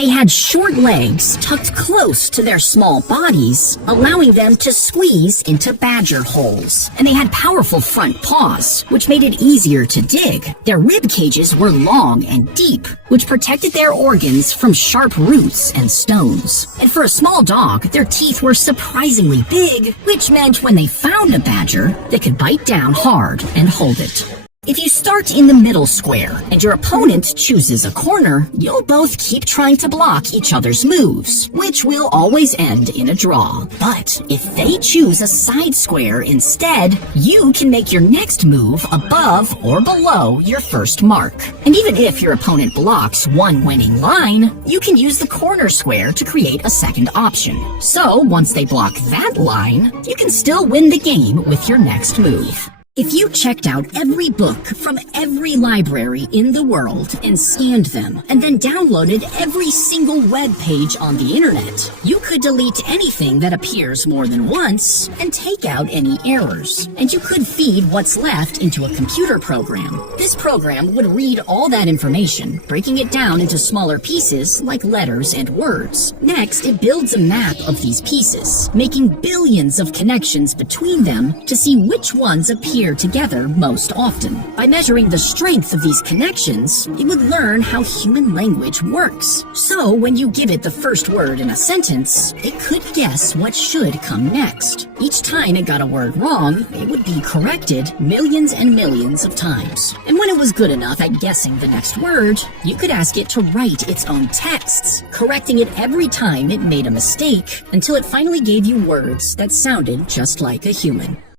They had short legs tucked close to their small bodies, allowing them to squeeze into badger holes. And they had powerful front paws, which made it easier to dig. Their rib cages were long and deep, which protected their organs from sharp roots and stones. And for a small dog, their teeth were surprisingly big, which meant when they found a badger, they could bite down hard and hold it. If you start in the middle square and your opponent chooses a corner, you'll both keep trying to block each other's moves, which will always end in a draw. But if they choose a side square instead, you can make your next move above or below your first mark. And even if your opponent blocks one winning line, you can use the corner square to create a second option. So once they block that line, you can still win the game with your next move. If you checked out every book from every library in the world and scanned them, and then downloaded every single web page on the internet, you could delete anything that appears more than once and take out any errors. And you could feed what's left into a computer program. This program would read all that information, breaking it down into smaller pieces like letters and words. Next, it builds a map of these pieces, making billions of connections between them to see which ones appear together most often. By measuring the strength of these connections, it would learn how human language works. So when you give it the first word in a sentence, it could guess what should come next. Each time it got a word wrong, it would be corrected millions and millions of times. And when it was good enough at guessing the next word, you could ask it to write its own texts, correcting it every time it made a mistake until it finally gave you words that sounded just like a human.